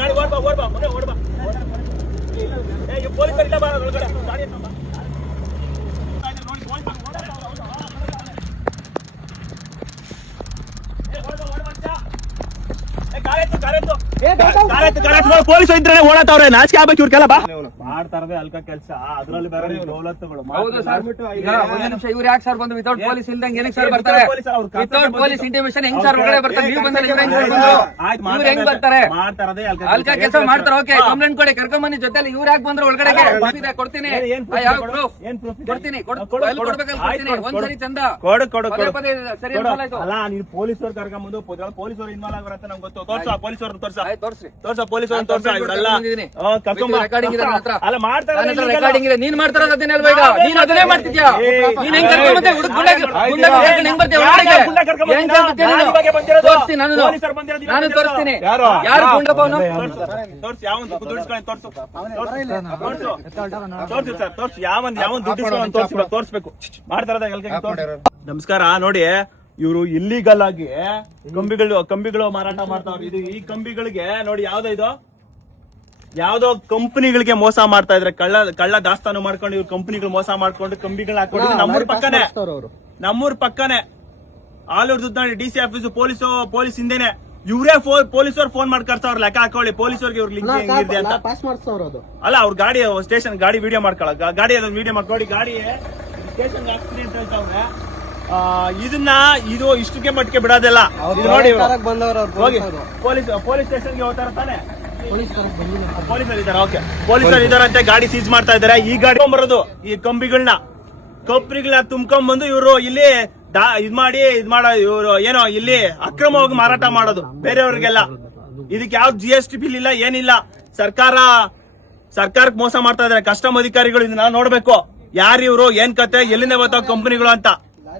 ಗಾಡಿ ಓಡ್ಬಾ ಮುಂದೆ ಓಡ್ಬಾ. ಪೊಲೀಸರು ಇಲ್ಲ ಬಾರ ಒಳಗಡೆ ಗಾಡಿ ಪೊಲೀಸ್ ಇದ್ರೆ ಓಡಾತವ್ರೆ ನಾಚಿಕೆ ಆಗ್ಬೇಕು ಇವ್ರಿಗೆಲ್ಲ ಬಾ ಮಾಡ್ತಾರದೆ ಅಲ್ಕ ಕೆಲಸ ಅದ್ರಲ್ಲಿ ಬೇರೆ ಸವಲತ್ತುಗಳು. ಇವ್ರು ಯಾಕೆ ಸರ್ ಬಂದು ವಿತೌಟ್ ಪೊಲೀಸ್ ಇಲ್ದಂಗೆ ಏನಕ್ಕೆ ಸರ್ ಬರ್ತಾರೆ? ವಿತೌಟ್ ಪೊಲೀಸ್ ಇಂಟಿಮೇಷನ್ ಹೆಂಗ್ ಸರ್ ಒಳಗಡೆ ಬರ್ತಾರೆ? ನೀವು ಬಂದ್ರೆ ಇವ್ರು ಹೆಂಗ್ ಬರ್ತಾರೆ? ಅಲ್ಕ ಕೆಲಸ ಮಾಡ್ತಾರೆ. ಓಕೆ, ಕಂಪ್ಲೇಂಟ್ ಕೊಡಿ, ಕರ್ಕೊಂಡ್ ಬನ್ನಿ ಜೊತೆಲಿ. ಇವ್ರು ಯಾಕೆ ಬಂದ್ರೆ ಒಳಗಡೆ ಕೊಡ್ತೀನಿ, ಕೊಡ್ತೀನಿ, ಕೊಡ್ಬೇಕಲ್ಲ ಒಂದ್ಸರಿ ಚಂದ ಸರಿ ಅಲ್ಲ. ನೀನು ಪೊಲೀಸರು ಕರ್ಕೊಂಡ್ಬಂದು ಪೊಲೀಸರು ಇನ್ವಾಲ್ವ್ ಆಗ್ರ ಅಂತ ನಮ್ಗೆ ಗೊತ್ತು. ತೋರ್ಸ ಪೊಲೀಸರು ತೋರ್ಸ ಪೊಲೀಸರು ತೋರ್ಸ ಇವರೆಲ್ಲ ಅಲ್ಲ ಮಾಡ್ತಾರೆ. ರೆಕಾರ್ಡಿಂಗ್ ಇದೆ, ನೀನ್ ಮಾಡ್ತಾರ ಅದನ್ನೇ ಅಲ್ವಾ? ಈಗ ನೀನ್ ಅದನ್ನೇ ಮಾಡ್ತಿದ್ಯಾ? ನೀನ್ ಹೆಂಗ್ ಕರ್ಕೊಂಡ್ಬಂದೆ ಹೆಂಗ್ ಬರ್ತೀಯ ತೋರಿಸ್ತೀನಿ, ನಾನು ತೋರಿಸ್ತೀನಿ. ಯಾರು ಗುಂಡಪ್ಪ ಅವನು? ತೋರ್ಸಿ ಯಾವನ್ ತೋರ್ಸಿ ಯಾವನ್ ದುಡ್ಡು ತೋರ್ಸ್ಬೇಕು ಮಾಡ್ತಾರದ. ನಮಸ್ಕಾರ. ನೋಡಿ, ಇವರು ಇಲ್ಲಿಗಲ್ ಆಗಿ ಕಂಬಿಗಳು ಮಾರಾಟ ಮಾಡ್ತಾವ್ರು. ಇದು ಈ ಕಂಬಿಗಳಿಗೆ ನೋಡಿ ಯಾವ್ದೋ ಕಂಪನಿಗಳಿಗೆ ಮೋಸ ಮಾಡ್ತಾ ಇದ್ರೆ, ಕಳ್ಳ ದಾಸ್ತಾನು ಮಾಡ್ಕೊಂಡು ಇವ್ರು ಕಂಪನಿಗಳು ಮೋಸ ಮಾಡ್ಕೊಂಡು ಕಂಬಿಗಳು ಹಾಕೊಂಡು ನಮ್ಮೂರ್ ಪಕ್ಕನೆ ಆಲೂರ್ ದುಡ್ಡು ಡಿಸಿ ಆಫೀಸು ಪೊಲೀಸ್ ಹಿಂದೆನೆ ಇವರೇ ಪೊಲೀಸರು ಫೋನ್ ಮಾಡಿ ಕರ್ಸವ್ರ. ಲೆಕ್ಕ ಹಾಕೊಳ್ಳಿ ಪೊಲೀಸರಿಗೆ ಇವ್ರ ಲಿಂಕ್ ಹೆಂಗಿದೆ ಅಂತ. ಅಲ್ಲ, ಅವ್ರ ಗಾಡಿ ಸ್ಟೇಷನ್ ಗಾಡಿ ವಿಡಿಯೋ ಮಾಡ್ಕೊಳ್ಳ, ಗಾಡಿ ಅದನ್ನ ವಿಡಿಯೋ ಮಾಡ್ಕೊಳ್ಳಿ. ಗಾಡಿ ಸ್ಟೇಷನ್ ಹಾಕ್ತೀನಿ ಅಂತ ಹೇಳ್ತಾವ್ರೆ. ಇದು ಇಷ್ಟಕ್ಕೆ ಮಟ್ಟಿಗೆ ಬಿಡೋದಿಲ್ಲ. ನೋಡಿ ಹೋಗಿ ಪೊಲೀಸ್ ಸ್ಟೇಷನ್ಗೆ ಹೋಗ್ತಾರ ತಾನೆ, ಪೊಲೀಸರು ಇದಾರೆ. ಓಕೆ, ಪೊಲೀಸರು ಇದಾರಂತೆ. ಗಾಡಿ ಸೀಜ್ ಮಾಡ್ತಾ ಇದಾರೆ. ಈ ಗಾಡಿ ಬರೋದು ಈ ಕಂಬಿಗಳನ್ನ ತುಂಬ್ಕೊಂಡ್ಬಂದು ಇವರು ಇಲ್ಲಿ ಇದ್ ಮಾಡೋ ಇವರು ಏನೋ ಇಲ್ಲಿ ಅಕ್ರಮವಾಗಿ ಮಾರಾಟ ಮಾಡೋದು ಬೇರೆಯವ್ರಿಗೆಲ್ಲ. ಇದಕ್ಕೆ ಯಾವ GST ಬಿಲ್ ಇಲ್ಲ, ಏನಿಲ್ಲ. ಸರ್ಕಾರಕ್ಕೆ ಮೋಸ ಮಾಡ್ತಾ ಇದಾರೆ. ಕಸ್ಟಮ್ ಅಧಿಕಾರಿಗಳು ಇದನ್ನ ನೋಡ್ಬೇಕು. ಯಾರು ಇವರು, ಏನ್ ಕತೆ, ಎಲ್ಲಿಂದ ಬರ್ತಾವ ಕಂಪನಿಗಳು ಅಂತ.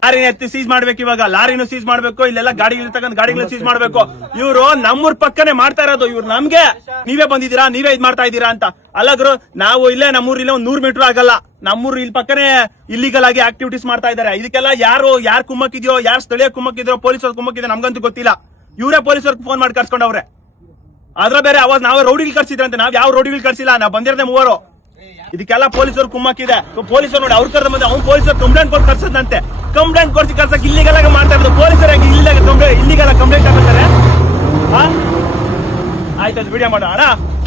ಲಾರಿನ ಎತ್ತಿ ಸೀಜ್ ಮಾಡ್ಬೇಕು. ಇವಾಗ ಲಾರಿನೂ ಸೀಜ್ ಮಾಡ್ಬೇಕು, ಇಲ್ಲೆಲ್ಲ ಗಾಡಿಗಳಿರ್ತಕ್ಕಂಥ ಗಾಡಿಗಳನ್ನ ಸೀಜ್ ಮಾಡ್ಬೇಕು. ಇವರು ನಮ್ಮೂರ್ ಪಕ್ಕನೆ ಮಾಡ್ತಾ ಇರೋದು. ಇವ್ರು ನಮ್ಗೆ ನೀವೇ ಬಂದಿದ್ದೀರಾ, ನೀವೇ ಇದ್ ಮಾಡ್ತಾ ಇದ್ದೀರಾ ಅಂತ. ಅಲ್ಲಗ್ರು ನಾವು ಇಲ್ಲೇ ನಮ್ಮೂರ್ ಇಲ್ಲೇ 100 ಮೀಟರ್ ಆಗಲ್ಲ, ನಮ್ಮೂರ್ ಇಲ್ಲಿ ಪಕ್ಕನೆ ಇಲ್ಲಿಗಲ್ ಆಗಿ ಆಕ್ಟಿವಿಟೀಸ್ ಮಾಡ್ತಾ ಇದಾರೆ. ಇದಕ್ಕೆಲ್ಲ ಯಾರು ಕುಮ್ಮಕ್ಕಿದ್ಯೋ, ಯಾರು ಸ್ಥಳೀಯ ಕುಮ್ಮಕ್ಕಿದ್ರೋ, ಪೊಲೀಸರು ಕುಮ್ಮಕ್ಕಿದ್ಯೋ ನಮ್ಗಂತೂ ಗೊತ್ತಿಲ್ಲ. ಇವರೇ ಪೊಲೀಸರಿಗೆ ಫೋನ್ ಮಾಡಿ ಕರ್ಸ್ಕೊಂಡವ್ರೆ. ಅದ್ರ ಬೇರೆ ಅವಾಗ ನಾವೇ ರೌಡಿಗಳು ಕರ್ಸಿದ್ರಂತೆ. ನಾವ್ ಯಾವ ರೌಡಿಗಳು ಕರ್ಸಿಲ್ಲ, ನಾವ್ ಬಂದಿರದೆ 3. ಇದಕ್ಕೆಲ್ಲ ಪೊಲೀಸರು ಕುಮ್ಮಕ್ಕಿದೆ. ಪೊಲೀಸರು ನೋಡಿ ಅವ್ರು ಕರೆದ ಬಂದೆ, ಅವ್ನು ಪೊಲೀಸರು ಕಂಪ್ಲೇಂಟ್ ಕೊಟ್ಟು ಕರ್ಸದಂತೆ. ಕಂಪ್ಲೇಂಟ್ ಕೊಡ್ಸಿ ಕರ್ಸಕ್ ಇಲ್ಲಿಗಲ್ ಆಗಿ ಮಾಡ್ತಾ ಇರೋದು. ಪೊಲೀಸರಾಗಿ ಇಲ್ಲಿಗಲ್ ಕಂಪ್ಲೇಂಟ್ ಹಾಕ್ತಾರೆ. ಆಯ್ತು, ಅದು ವಿಡಿಯೋ ಮಾಡೋಣ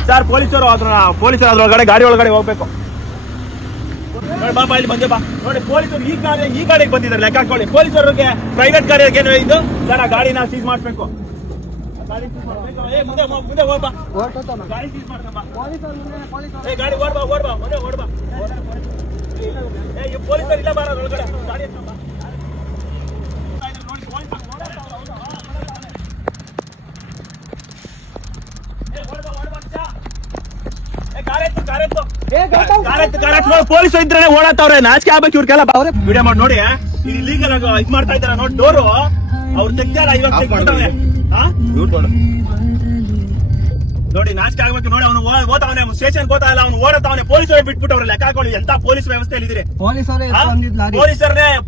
ಸರ್. ಪೊಲೀಸರು ಅದ್ರೊಳಗಡೆ ಗಾಡಿ ಒಳಗಡೆ ಹೋಗ್ಬೇಕು. ಬಾಬಾ ಇಲ್ಲಿ ಬಂದೆ ಬಾ. ನೋಡಿ, ಪೊಲೀಸರು ಈ ಗಾಡಿಗೆ ಬಂದಿದ್ದಾರೆ. ಲೆಕ್ಕ ಹಾಕೊಳ್ಳಿ. ಪೊಲೀಸರಿಗೆ ಪ್ರೈವೇಟ್ ಗಾಡಿಗೆ ಏನು ಇದು ಸರ್? ಆ ಗಾಡಿನ ಸೀಸ್ ಮಾಡಿಸ್ಬೇಕು. ಮುಂದೆ ಹೋಗ್ಬಾ, ಗಾಡಿ ಸೀಸ್ ಮಾಡ್ಕೊಂಬ. ಗಾಡಿ ಓಡ್ಬಾ ಮುಂದೆ ಓಡ್ಬಾ. ಪೊಲೀಸರು ಇಲ್ಲ ಬಾರ ಒಳಗಡೆ ಗಾಡಿ ಪೊಲೀಸ್ ಇದ್ರೆ ಓಡಾತವ್ರೆ. ನಾಚಿಕೆ ಆಗ್ಬೇಕು ಇವ್ರಿಗೆಲ್ಲ. ವಿಡಿಯೋ ಮಾಡಿ ನೋಡಿ, ಇಲ್ಲೀಗಲ್ ಆಗಿ ಇದ್ ಮಾಡ್ತಾ ಇದಾರೆ ನೋಡಿ. ಡೋರು ಅವ್ರು ತೆಗ್ದಾರ, ಇವಾಗ ತೆಗ್ಬಿಟ್ಟವ್ರೆ. ನೋಡಿ, ನಾಚಿಕೆ ಆಗ್ಬೇಕು ನೋಡಿ. ಅವನು ಓದ್ತಾವನೆ, ಸ್ಟೇಷನ್ ಗೊತ್ತಾ ಇಲ್ಲ, ಅವ್ನು ಓಡತಾವನೆ. ಪೊಲೀಸರೇ ಬಿಟ್ಬಿಟ್ಟವ್ರೆ. ಲೆಕ್ಕ ಹಾಕೊಳ್ಳಿ, ಎಂತ ಪೊಲೀಸ್ ವ್ಯವಸ್ಥೆಯಲ್ಲಿ ಇದ್ರೆ.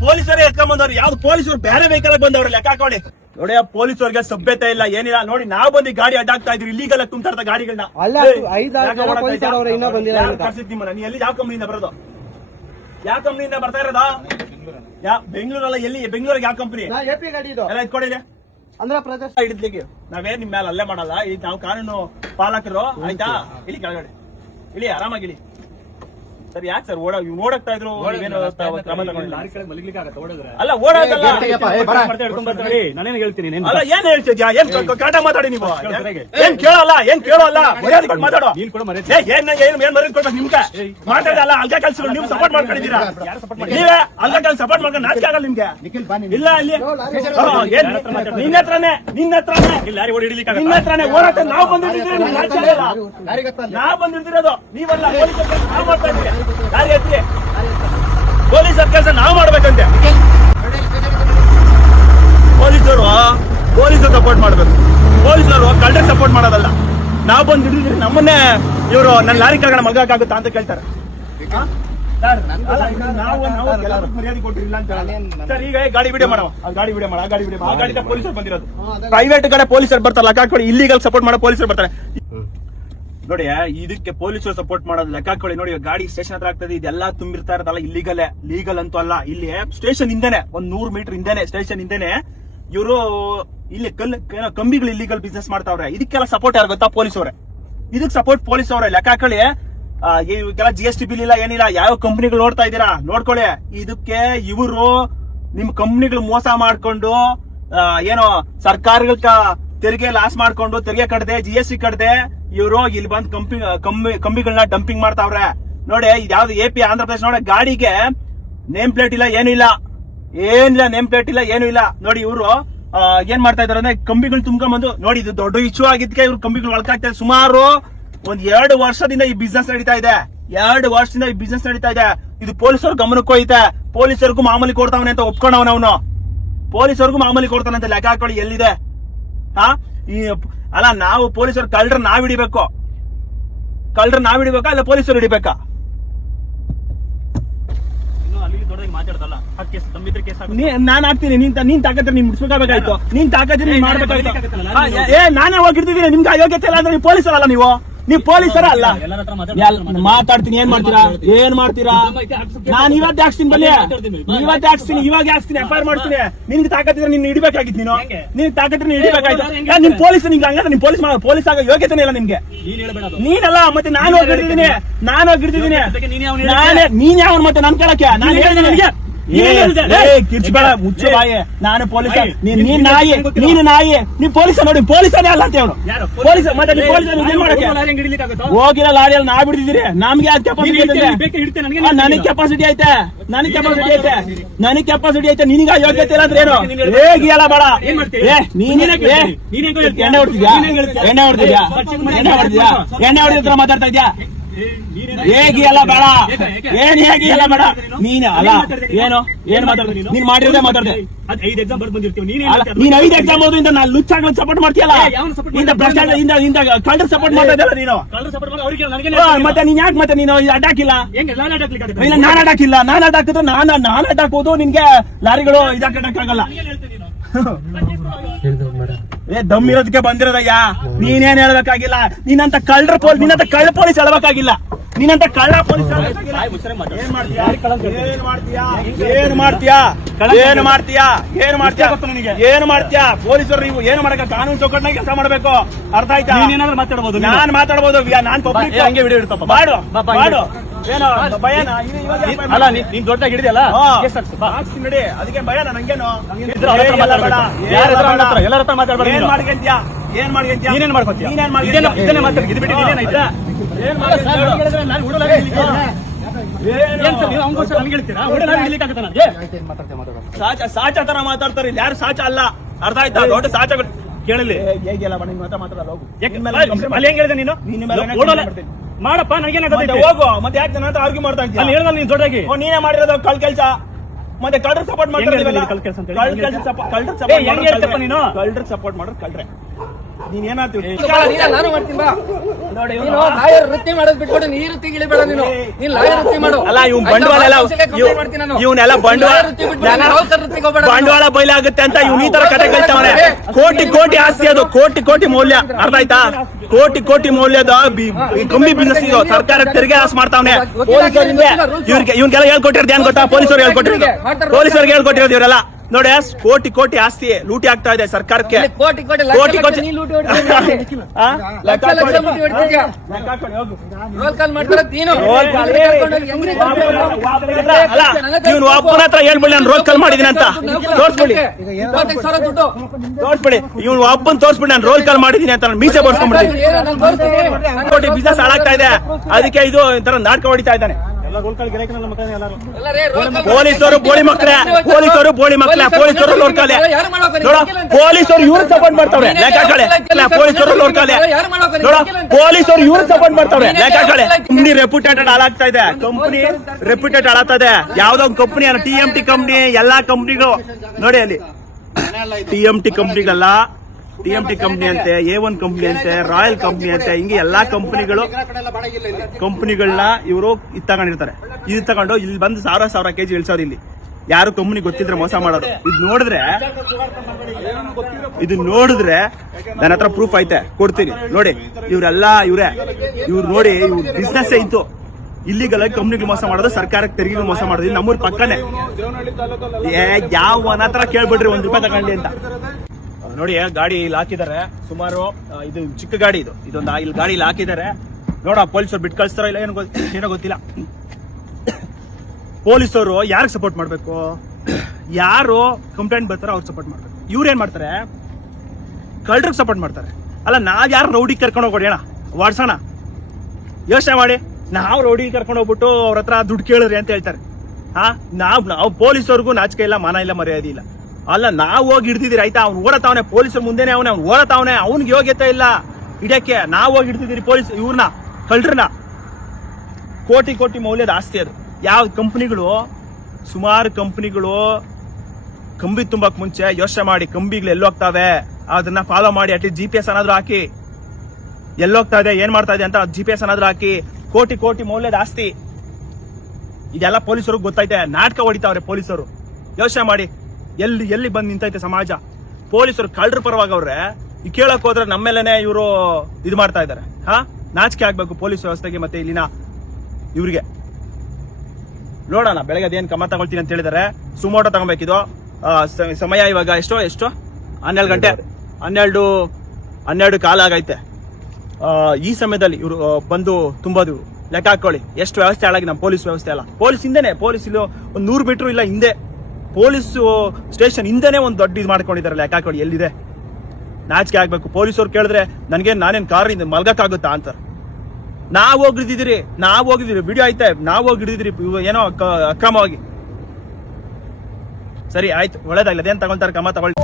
ಪೊಲೀಸರೇ ಎತ್ಕೊಂಡ್ ಬಂದವ್ರು. ಯಾವ್ದು ಪೊಲೀಸರು ಬೇರೆ ವೆಹಿಕಲ್ ಬಂದವ್ರು. ಲೆಕ್ಕ ಹಾಕೊಳ್ಳಿ ನೋಡಿ. ಪೊಲೀಸರಿಗೆ ಸಭ್ಯತೆ ಇಲ್ಲ, ಏನಿಲ್ಲ. ನೋಡಿ, ನಾವು ಬಂದು ಗಾಡಿ ಅಡ್ಡಾಗ್ತಾ ಇದ್ರಿ ಇಲ್ಲಿಗಲ್ ತುಂಬ್ತಾ ಇರ್ತ ಗಾಡಿಗಳನ್ನ. ನೀ ಎಲ್ಲಿ ಯಾವ ಕಂಪ್ನಿಯಿಂದ ಬರೋದು? ಯಾವ ಕಂಪ್ನಿಯಿಂದ ಬರ್ತಾ ಇರೋದಾ? ಬೆಂಗಳೂರಲ್ಲ, ಎಲ್ಲಿ ಬೆಂಗಳೂರಿಗೆ ಯಾವ ಕಂಪ್ನಿ ಎಲ್ಲ ಇಟ್ಕೊಂಡಿದೆ? ಹಿಡಿದ್ಲಿಕ್ಕೆ ನಾವೇನ್ ನಿಮ್ ಮೇಲೆ ಅಲ್ಲೇ ಮಾಡಲ್ಲ. ನಾವು ಕಾನೂನು ಪಾಲಕರು, ಆಯ್ತಾ? ಇಳಿ ಕೆಳಗಡೆ, ಇಳಿ ಆರಾಮಾಗಿ ಇಳಿ. ಸರ್ ಯಾಕೆ ಸರ್ ಓಡಾಗ್ತಾ ಇದ್ರು? ಅಲ್ಲ ಓಡಾಗಲ್ಲ. ನಾನೇನು ಹೇಳ್ತೀನಿ, ಅಲ್ಲ ಏನ್ ಹೇಳ್ತಿದ್ಯಾ? ಏನ್ ಕಾಟ ಮಾತಾಡಿ ನೀವು? ಏನ್ ಕೇಳಲ್ಲ ಮಾತಾಡೋ. ಏನ್ ಮರ್ಯಾದೆ ಕೊಡ್ಬೇಕು ನಿಮ್ಗೆ? ಮಾತಾಡಲ್ಲ. ಅಲ್ಗ ಕೆಲ್ಸಗಳು ನೀವು ಸಪೋರ್ಟ್ ಮಾಡ್ಕೊಂಡಿದ್ದೀರಾ. ನೀವೇ ಅಲ್ಗ ಕೆಲ್ಸ ಸಪೋರ್ಟ್ ಮಾಡ್ಕೊಂಡು ನಾಚಿಕೆ ಆಗಲ್ಲ ನಿಮ್ಗೆ? ಇಲ್ಲ, ಇಲ್ಲಿ ನಿನ್ನ ಹತ್ರನೇ ಓಡಾಟ. ನಾವು ಬಂದಿರ್ತಿರೋದು ನೀವಲ್ಲ. ನಾವು ಮಾಡ್ತಾ ಇದ್ದೀವಿ. ಪೊಲೀಸರ ಕೆಲಸ ನಾವು ಮಾಡ್ಬೇಕಂತೆ. ಪೊಲೀಸರು ಸಪೋರ್ಟ್ ಮಾಡ್ಬೇಕು. ಪೊಲೀಸರು ಕಳ್ಳರಿಗೆ ಸಪೋರ್ಟ್ ಮಾಡೋದಲ್ಲ. ನಾವು ಬಂದು ಹಿಡಿದ್ರೆ ನಮ್ಮನ್ನೇ ಇವರು ನನ್ನ ಲಾರಿ ಕೆಳಗಡೆ ಮಲ್ಗಾಗುತ್ತಾ ಅಂತ ಕೇಳ್ತಾರೆ. ಮರ್ಯಾದೆ ಕೊಟ್ಟಿಲ್ಲ ಅಂತ ಸರ್. ಈಗ ಗಾಡಿ ವಿಡಿಯೋ ಮಾಡೋ, ಗಾಡಿ ವಿಡಿಯೋ ಮಾಡ. ಆ ಗಾಡಿ ಪೊಲೀಸರು ಬಂದಿರೋದು. ಪ್ರೈವೇಟ್ ಕಡೆ ಪೊಲೀಸರು ಬರ್ತಾರಲ್ಲ, ಹಾಕೊಳ್ಳಿ. ಇಲ್ಲಿಗಲ್ ಸಪೋರ್ಟ್ ಮಾಡೋ ಪೊಲೀಸರು ಬರ್ತಾರೆ. ನೋಡಿ ಇದಕ್ಕೆ ಪೊಲೀಸರು ಸಪೋರ್ಟ್ ಮಾಡೋದು ಲೆಕ್ಕ ಹಾಕೊಳ್ಳಿ. ನೋಡಿ ಗಾಡಿ ಸ್ಟೇಷನ್ ಹತ್ರ ಆಗ್ತದೆ, ಇದೆಲ್ಲ ತುಂಬಿರ್ತಾ ಇರೋದಲ್ಲ ಲೀಗಲ್ ಅಂತೂ ಅಲ್ಲ. ಇಲ್ಲಿ ಸ್ಟೇಷನ್ ಹಿಂದೆನೆ 100 ಮೀಟರ್ ಹಿಂದೆನೆ ಸ್ಟೇಷನ್ ಹಿಂದೆನೆ ಇವರು ಇಲ್ಲಿ ಕಂಬಿಗಳು ಇಲ್ಲಿಗಲ್ ಬಿಸ್ನೆಸ್ ಮಾಡ್ತಾವ್ರೆ. ಇದಕ್ಕೆಲ್ಲ ಸಪೋರ್ಟ್ ಯಾರು ಗೊತ್ತಾ? ಪೊಲೀಸವ್ರೆ. ಇದಕ್ಕೆ ಸಪೋರ್ಟ್ ಪೊಲೀಸ್ ಅವರೇ. ಲೆಕ್ಕ ಹಾಕೊಳ್ಳಿ, ಇವಕ್ಕೆಲ್ಲ GST ಬಿಲ್ ಇಲ್ಲ, ಏನಿಲ್ಲ. ಯಾವ ಕಂಪ್ನಿಗಳು ನೋಡ್ತಾ ಇದ್ದೀರಾ ನೋಡ್ಕೊಳ್ಳಿ. ಇದಕ್ಕೆ ಇವರು ನಿಮ್ ಕಂಪ್ನಿಗಳು ಮೋಸ ಮಾಡ್ಕೊಂಡು ಏನೋ ಸರ್ಕಾರಗಳ ತೆರಿಗೆ ಲಾಸ್ ಮಾಡ್ಕೊಂಡು ತೆರಿಗೆ ಕಟ್ಟದೆ GST ಕಟ್ಟದೆ ಇವರು ಇಲ್ಲಿ ಬಂದ್ ಕಂಬಿಗಳನ್ನ ಡಂಪಿಂಗ್ ಮಾಡ್ತಾವ್ರೆ. ನೋಡಿ ಇದ್ಯಾವ್ದು AP ಆಂಧ್ರ ಪ್ರದೇಶ. ನೋಡಿ ಗಾಡಿಗೆ ನೇಮ್ ಪ್ಲೇಟ್ ಇಲ್ಲ, ಏನಿಲ್ಲ, ನೇಮ್ ಪ್ಲೇಟ್ ಇಲ್ಲ, ಏನು ಇಲ್ಲ. ನೋಡಿ ಇವರು ಏನ್ ಮಾಡ್ತಾ ಇದಾರೆ ಅಂದ್ರೆ ಕಂಬಿಗಳು ತುಂಬ್ಕೊಂಡ್ಬಂದು, ನೋಡಿ ಇದು ದೊಡ್ಡ ಇಶ್ಯೂ ಆಗಿದ್ದಕ್ಕೆ ಇವ್ರು ಕಂಬಿಗಳು ಒಳಕಾಗ್ತಾ ಇದೆ. ಸುಮಾರು 2 ವರ್ಷದಿಂದ ಈ ಬಿಸ್ನೆಸ್ ನಡೀತಾ ಇದೆ. 2 ವರ್ಷದಿಂದ ಈ ಬಿಸ್ನೆಸ್ ನಡೀತಾ ಇದೆ. ಇದು ಪೊಲೀಸರು ಗಮನಕ್ಕೆ ಹೋಯ್ತೆ. ಪೊಲೀಸರಿಗೂ ಮಾಮೂಲಿ ಕೊಡ್ತಾವನೆ ಅಂತ ಒಪ್ಕೊಂಡವನ ಅವನು. ಪೊಲೀಸರಿಗೂ ಮಾಮೂಲಿ ಕೊಡ್ತಾನೆ ಅಂತ ಲೆಕ್ಕ ಹಾಕೊಳ್ಳಿ ಎಲ್ಲಿದೆ. ಅಲ್ಲ, ನಾವು ಪೊಲೀಸರು ಕಳ್ಳರ ನಾವ್ ಹಿಡಿಬೇಕಾ ಇಲ್ಲ ಪೊಲೀಸರು ಹಿಡಿಬೇಕಾ? ನಾನ್ ಹಾಕ್ತೀನಿ, ನೀನ್ ತಾಕತ್ರೆ ನೀನ್ ಮುಡ್ಸ್ಬೇಕಾಯ್ತು. ನೀನ್ ತಾಕತ್ರೆ ನೀನ್ ಮಾಡ್ಬೇಕಾಯ್ತು. ನಾನೇ ಹೋಗಿರ್ತಿದ್ದೀನಿ. ನಿಮ್ಗೆ ಅಯೋಗ್ಯತೆ ಇಲ್ಲ ಅಂದ್ರೆ ನೀವು ಪೊಲೀಸರಲ್ಲ. ನೀವು ಪೊಲೀಸರ ಅಲ್ಲ. ಮಾತಾಡ್ತೀನಿ, ಏನ್ ಮಾಡ್ತೀರಾ? ನಾನ್ ಇವತ್ತೇ ಹಾಕ್ಸ್ತೀನಿ, ಬಲ್ಲಿ ಇವತ್ತೇ ಹಾಕ್ಸ್ತೀನಿ, ಇವಾಗ ಹಾಕ್ಸ್ತೀನಿ, FIR ಮಾಡ್ತೀನಿ. ನಿನ್ಗೆ ತಾಕತ್ತಿದ್ರೆ ನಿನ್ನ ಹಿಡಿಬೇಕಾಗಿತ್ತು. ನೀನ್ ತಾಕತ್ತಿದ್ರೆ ನೀನ್ ಹಿಡಿಬೇಕಾಯ್ತು. ನಿಮ್ ಪೊಲೀಸ್ ನಿಮ್ಗೆ ಹಂಗಂದ್ರೆ ನಿಮ್ ಪೊಲೀಸ್ ಆಗ ಯೋಗ್ಯತೆನೇ ಇಲ್ಲ ನಿಮ್ಗೆ. ನೀನಲ್ಲ ಮತ್ತೆ ನಾನು ಹೋಗಿರ್ತಿದ್ದೀನಿ. ನೀನ್ ಯಾವ ಮತ್ತೆ ನನ್ ಕೇಳಕ್ಕೆ ನಾನು ಹೇಳಿದೆ ನನಗೆ ಕಿರ್ಚ್ಬೇಡ, ಮುಚ್ಚು ಬಾಯಿ. ನಾನು ಪೊಲೀಸ, ನೀನ್ ನಾಯಿ, ನೀ ಪೊಲೀಸ. ನೋಡಿ ಪೊಲೀಸನೇ ಅಲ್ಲ ಅಂತ ಹೇಳು. ಪೊಲೀಸ ಮತ್ತೆ ಹೋಗಿಲ್ಲ ಲಾರಿಯಲ್ಲಿ ನಾವ್ ಬಿಡ್ತಿದ್ದೀರಿ. ನಮ್ಗೆ ಯಾಕೆ ಕೆಪಾಸಿಟಿ ಐತೆ? ನನಗೆ ಕೆಪಾಸಿಟಿ ಐತೆ. ನಿನಗ ಯೋಗ್ಯತೆ ಇಲ್ಲ ಅಂದ್ರೆ ಏನು? ಹೇಗಿಯಲ್ಲ ಬೇಡ. ಎಣ್ಣೆ ಹೊಡೆದಿದ್ರ ಮಾತಾಡ್ತಾ ಇದ್ಯಾ? ಹೇಗಿಯಲ್ಲ ಬೇಡ. ಹೇಗಿಯಲ್ಲ ಬೇಡ. ನೀನ್ ಅಲ್ಲ ಏನ್ ಮಾತಾಡ್ದೆ? ನೀನ್ ಮಾಡಿರೋದೇ ಮಾತಾಡ್ದೆ. ನೀನ್ 5 ಎಕ್ಸಾಮ್ ಓದ್ರಿಂದ ನಾನು ಲುಚ್ಚಾಗ್ಲಕ್ ಸಪೋರ್ಟ್ ಮಾಡ್ತೀಯಲ್ಲ. ಕಳ್ಳರ್ ಸಪೋರ್ಟ್ ಮಾಡ್ತಾ ಇದ್ದಲ್ಲ ನೀನು. ಮತ್ತೆ ನೀನ್ ಯಾಕೆ ಮತ್ತೆ ನೀನು ಅಡ್ಡಾಕಿಲ್ಲ? ಇಲ್ಲ, ನಾನ್ ಅಡ್ಡಾಕಿಲ್ಲ. ನಾನ್ ಅಡ್ಡಾಕಿದ್ರೆ ನಾನ್ ಅಡ್ಡಾಕೋದು. ನಿನ್ಗೆ ಲಾರಿಗಳು ಇದಾಕಕ್ಕಾಗಲ್ಲ. ದಮ್ ಇರೋದಕ್ಕೆ ಬಂದಿರೋದಯ್ಯ. ನೀನೇನ್ ಹೇಳ್ಬೇಕಾಗಿಲ್ಲ. ನಿನ್ನಂತ ಕಳ್ಳ ಪೊಲೀಸ್ ಹೇಳ್ಬೇಕಾಗಿಲ್ಲ. ನೀನಂತ ಕಳ್ಳ ಪೊಲೀಸ್ ಏನ್ ಮಾಡ್ತೀಯಾ? ಪೊಲೀಸರು ನೀವು ಏನು ಮಾಡಕ? ಕಾನೂನು ಚೌಕಟ್ಟಿನಾಗ ಕೆಲಸ ಮಾಡ್ಬೇಕು. ಅರ್ಥ ಆಯ್ತಾ? ನೀನೇನಾದ್ರೂ ಮಾತಾಡ್ಬೋದು. ನಾನ್ ಮಾತಾಡ್ಬೋದು. ನಾನ್ ಪಬ್ಲಿಕ್ ಹಂಗೆ ವಿಡಿಯೋ ಇಡ್ತಪ್ಪ. ಮಾಡು ಏನೋ ಭಯನ? ಅಲ್ಲ, ನೀನ್ ದೊಡ್ಡದಾಗಿ ಹಿಡಿದಲ್ಲ ನಡಿ. ಅದಕ್ಕೆ ಭಯ ನಂಗೇನು? ಎಲ್ಲರ ಹತ್ರ ಮಾತಾಡ್ಬೇಡ. ಏನ್ ಮಾಡ್ಕೊಂತೀಯ? ನೀನೇನ್ ಮಾಡ್ಕೊತೀಯ? ಇದನ್ನೇ ಮಾತಾಡಿ. ಇದು ಬಿಟ್ಟು ಏನಾಯ್ತಾ? ಸಾಚ ತರ ಮಾತಾಡ್ತಾರೆ. ಯಾರು ಸಾಚ ಅಲ್ಲ. ಅರ್ಥ ಆಯ್ತಾ? ದೊಡ್ಡ ಸಾಚಗಳು ಕೇಳಲಿ. ಹೇಗೆಲ್ಲ ಮಾತಾಡಲ್ಲ. ಹೋಗು. ಅಲ್ಲಿ ಹೆಂಗ್ ಹೇಳಿದೆ ನೀನು? ಮಾಡಪ್ಪ, ನನಗೇನಾಗುತ್ತೆ? ಹೋಗು. ಮತ್ತೆ ಯಾಕೆ ನನ್ನ ಹತ್ರ ಆರ್ಗ್ಯೂ ಮಾಡ್ತಾ ಇದ್ದೀಯ? ಅಲ್ಲಿ ಹೇಳಿದ್ರೆ ನೀನ್ ದೊಡ್ಡದಾಗಿ ನೀನೇ ಮಾಡಿರೋದು ಕಳ್ ಕೆಲಸ. ಮತ್ತೆ ಕಳ್ಳರ್ ಸಪೋರ್ಟ್ ಮಾಡ್ತಾರೆ. ಕಳ್ಳರ್ ಸಪೋರ್ಟ್ ಮಾಡೋದು ಕಳ್ರೆ. ನೀನ್ ಏನಾಗ್ತೀವಿ? ನಾನು ಮಾಡ್ತೀನಿ ಬಾ. ನೀನು ಲಾಯರ್ ವೃತ್ತಿ ಮಾಡೋದ್ ಬಿಟ್ಬಿಟ್ಟು ನೀ ವೃತ್ತಿಗೆ ಇಳಿಬೇಡ. ನೀನ್ ಲಾಯರ್ ವೃತ್ತಿ ಮಾಡು. ಅಲ್ಲ, ಇವನ್ನೆಲ್ಲ ಬಂಡವಾಳ ಬಯಲಾಗುತ್ತೆ ಅಂತ ಇವ್ನ ಈ ತರ ಕತೆ ಕೇಳ್ತಾವನೆ. ಕೋಟಿ ಆಸ್ತಿ ಅದು. ಕೋಟಿ ಮೌಲ್ಯ. ಅರ್ಥ ಆಯ್ತಾ? ಕೋಟಿ ಮೌಲ್ಯದ ಕಂಬಿ ಬಿಸ್ನೆಸ್ ಇದು. ಸರ್ಕಾರ ತೆರಿಗೆ ಲಾಸ್ ಮಾಡ್ತಾವನೆ. ಇವ್ನಿಗೆಲ್ಲ ಹೇಳ್ಕೊಟ್ಟಿರೋದು ಏನ್ ಗೊತ್ತಾ? ಪೊಲೀಸರು ಹೇಳ್ಕೊಟ್ಟಿರೋದು ಇವರೆಲ್ಲ. ನೋಡಿ, ಕೋಟಿ ಆಸ್ತಿ ಲೂಟಿ ಆಗ್ತಾ ಇದೆ ಸರ್ಕಾರಕ್ಕೆ. ಕೋಟಿ ಇವ್ನು ಒಬ್ಬನ ಹತ್ರ ಹೇಳ್ಬಿಡಿ ನಾನು ರೋಲ್ ಕಾಲ್ ಮಾಡಿದೀನಿ ಅಂತ ತೋರ್ಸ್ಬಿಡಿ. ಇವ್ನು ಒಬ್ಬನ್ ತೋರ್ಸ್ಬಿಡಿ ನಾನು ರೋಲ್ ಕಾಲ್ ಮಾಡಿದೀನಿ ಅಂತ ಮೀಸೆ ಬೋರ್ಸ್ಕೊಂಡ್ಬಿಡ್ತೀನಿ. ಕೋಟಿ ಬಿಸ್ನೆಸ್ ಹಾಳಾಗ್ತಾ ಇದೆ. ಅದಕ್ಕೆ ಇದು ತರ ನಾಟಕ ಹೊಡಿತಾ ಇದ್ದಾನೆ. ಪೊಲೀಸರು ಬೋಳಿ ಮಕ್ಕಳೇ. ಪೊಲೀಸರು ನೋಡ್ಕೊಳ್ಳಿ. ಪೊಲೀಸರು ಇವ್ರಿಗೆ ಸಪೋರ್ಟ್ ಮಾಡ್ತಾವ್ರೆ. ಪೊಲೀಸರು ನೋಡ್ಕೊಳ್ಳಿ. ಪೊಲೀಸರು ಇವ್ರಿಗೆ ಸಪೋರ್ಟ್ ಮಾಡ್ತಾವ್ರೆ. ಕಂಪ್ನಿ ರೆಪ್ಯೂಟೇಟೆಡ್ ಹಾಳಾಗ್ತಾ ಇದೆ. ಯಾವ್ದೋ ಒಂದು ಕಂಪ್ನಿ, TMT ಕಂಪ್ನಿ, ಎಲ್ಲಾ ಕಂಪ್ನಿಗಳು ನೋಡಿ. ಅಲ್ಲಿ TMT ಕಂಪ್ನಿಗಲ್ಲ, TMT ಕಂಪ್ನಿ ಅಂತೆ, A1 ಕಂಪ್ನಿ ಅಂತೆ, ರಾಯಲ್ ಕಂಪ್ನಿ ಅಂತೆ, ಹಿಂಗೆ ಎಲ್ಲಾ ಕಂಪ್ನಿಗಳನ್ನ ಇವರು ಇದು ತಗೊಂಡಿರ್ತಾರೆ. ಇದು ತಗೊಂಡು ಇಲ್ಲಿ ಬಂದು 1000 kg ಇಳಿಸೋರು ಇಲ್ಲಿ. ಯಾರು ಕಂಪ್ನಿ ಗೊತ್ತಿದ್ರೆ ಮೋಸ ಮಾಡೋದು. ಇದು ನೋಡಿದ್ರೆ ನನ್ನ ಹತ್ರ ಪ್ರೂಫ್ ಐತೆ, ಕೊಡ್ತೀನಿ ನೋಡಿ. ಇವ್ರು ನೋಡಿ, ಇವ್ರ ಬಿಸ್ನೆಸ್ ಇತ್ತು. ಇಲ್ಲಿಗಲ್ ಆಗಿ ಕಂಪ್ನಿಗಳು ಮೋಸ ಮಾಡೋದು, ಸರ್ಕಾರಕ್ಕೆ ತೆರಿಗೆಗಳು ಮೋಸ ಮಾಡೋದು. ಇದು ನಮ್ಮೂರ್ ಪಕ್ಕನೆ. ಯಾವ ಹತ್ರ ಕೇಳ್ಬಿಡ್ರಿ $1 ತಗೊಂಡ್ಲಿ ಅಂತ. ನೋಡಿ ಗಾಡಿ ಇಲ್ಲಿ ಹಾಕಿದ್ದಾರೆ ಸುಮಾರು. ಇದು ಚಿಕ್ಕ ಗಾಡಿ, ಇದೊಂದು ಇಲ್ಲಿ ಗಾಡಿ ಇಲ್ಲಿ ಹಾಕಿದ್ದಾರೆ. ನೋಡ ಪೊಲೀಸರು ಬಿಟ್ಟು ಕಳಿಸ್ತಾರ ಇಲ್ಲ ಏನೋ ಗೊತ್ತಿಲ್ಲ. ಪೊಲೀಸರು ಯಾರಿಗೆ ಸಪೋರ್ಟ್ ಮಾಡ್ಬೇಕು? ಯಾರು ಕಂಪ್ಲೇಂಟ್ ಬರ್ತಾರೋ ಅವ್ರಿಗೆ ಸಪೋರ್ಟ್ ಮಾಡ್ಬೇಕು. ಇವ್ರು ಏನ್ ಮಾಡ್ತಾರೆ? ಕಳ್ಳರಿಗೆ ಸಪೋರ್ಟ್ ಮಾಡ್ತಾರೆ. ಅಲ್ಲ, ನಾವ್ ಯಾರು ರೌಡಿ ಕರ್ಕೊಂಡು ಹೋಗೋಣ, ವಾಡ್ಸೋಣ? ಯೋಚನೆ ಮಾಡಿ. ನಾವು ರೌಡಿ ಕರ್ಕೊಂಡು ಹೋಗ್ಬಿಟ್ಟು ಅವ್ರ ಹತ್ರ ದುಡ್ಡು ಕೇಳಿದ್ರಿ ಅಂತ ಹೇಳ್ತಾರೆ. ನಾವು ಪೊಲೀಸವ್ರಿಗೂ ನಾಚಿಕೆ ಇಲ್ಲ, ಮಾನ ಇಲ್ಲ, ಮರ್ಯಾದೆ ಇಲ್ಲ. ಅಲ್ಲ, ನಾವು ಹೋಗಿ ಹಿಡ್ದಿದ್ದೀರಿ ಆಯ್ತಾ? ಅವ್ನು ಓಡತಾವನೆ, ಪೊಲೀಸರ ಮುಂದೆನೆ ಅವ್ನು ಓಡತಾವನೆ, ಅವ್ನಿಗೆ ಯೋಗ್ಯತೆ ಇಲ್ಲ ಹಿಡಿಯಕ್ಕೆ. ನಾವು ಹೋಗಿ ಹಿಡ್ದಿದ್ದೀರಿ ಪೊಲೀಸ್ ಇವ್ರನ್ನ, ಕಳ್ಳರನ್ನ. ಕೋಟಿ ಮೌಲ್ಯದ ಆಸ್ತಿ ಅದು. ಯಾವ ಕಂಪ್ನಿಗಳು, ಸುಮಾರು ಕಂಪ್ನಿಗಳು ಕಂಬಿ ತುಂಬಕ್ ಮುಂಚೆ ಯೋಚನೆ ಮಾಡಿ, ಕಂಬಿಗಳು ಎಲ್ಲೋಗ್ತಾವೆ ಅದನ್ನ ಫಾಲೋ ಮಾಡಿ. ಅಟ್ಲೀಸ್ಟ್ GPS ಏನಾದ್ರು ಹಾಕಿ, ಎಲ್ಲೋಗ್ತಾ ಇದೆ, ಏನ್ ಮಾಡ್ತಾ ಇದೆ ಅಂತ GPS ಏನಾದ್ರು ಹಾಕಿ. ಕೋಟಿ ಮೌಲ್ಯದ ಆಸ್ತಿ ಇದೆಲ್ಲ ಪೊಲೀಸರಿಗೆ ಗೊತ್ತೈತೆ. ನಾಟಕ ಹೊಡಿತಾವ್ರೆ ಪೊಲೀಸರು. ಯೋಚನೆ ಮಾಡಿ, ಎಲ್ಲಿ ಬಂದು ನಿಂತೈತೆ ಸಮಾಜ. ಪೊಲೀಸರು ಕಳ್ಳರ ಪರವಾಗವ್ರೆ. ಈ ಕೇಳಕ್ ಹೋದ್ರೆ ನಮ್ಮೇಲೆನೆ ಇವರು ಇದು ಮಾಡ್ತಾ ಇದಾರೆ. ನಾಚಿಕೆ ಆಗ್ಬೇಕು ಪೊಲೀಸ್ ವ್ಯವಸ್ಥೆಗೆ ಮತ್ತೆ ಇಲ್ಲಿನ ಇವ್ರಿಗೆ. ನೋಡೋಣ ಬೆಳಗ್ಗೆ ಅದೇನ್ ಕ್ರಮ ತಗೊಳ್ತೀನಿ ಅಂತ ಹೇಳಿದಾರೆ. ಸುಮೋಟೋ ತಗೊಬೇಕಿದು. ಸಮಯ ಇವಾಗ ಎಷ್ಟು 12 ಗಂಟೆ, 12 ಕಾಲ ಆಗೈತೆ. ಈ ಸಮಯದಲ್ಲಿ ಇವರು ಬಂದು ತುಂಬೋದು. ಲೆಕ್ಕ ಹಾಕೊಳ್ಳಿ ಎಷ್ಟು ವ್ಯವಸ್ಥೆ ಹಾಳಾಗಿ. ನಮ್ಮ ಪೊಲೀಸ್ ವ್ಯವಸ್ಥೆ ಅಲ್ಲ, ಪೊಲೀಸ್ ಹಿಂದೆನೆ, ಪೊಲೀಸ್ ಇಲ್ಲಿ ಒಂದು 100 ಮೀಟರ್ ಇಲ್ಲ ಹಿಂದೆ, ಪೊಲೀಸ್ ಸ್ಟೇಷನ್ ಹಿಂದೆನೆ ಒಂದು ದೊಡ್ಡ ಇದು ಮಾಡ್ಕೊಂಡಿದ್ದಾರೆ. ಲೆಕ್ಕ ಹಾಕೊಳ್ಳಿ ಎಲ್ಲಿದೆ. ನಾಚಿಕೆ ಆಗ್ಬೇಕು. ಪೊಲೀಸವ್ರು ಕೇಳಿದ್ರೆ ನಾನೇನ್ ಕಾರಿಂದ ಮಲ್ಗಕ್ಕಾಗುತ್ತಾ ಅಂತಾರೆ. ನಾವು ಹೋಗಿದ್ದೀರಿ ವಿಡಿಯೋ ಐತೆ, ನಾವು ಹೋಗಿ ಹಿಡಿದಿದ್ರಿ ಏನೋ ಅಕ್ರಮವಾಗಿ. ಸರಿ ಆಯ್ತು, ಒಳ್ಳೇದಾಗ್ಲಿ. ಅದೇನ್ ತಗೊಳ್ತಾರೆ ಕ್ರಮ ತಗೊಳ್ಳಿ.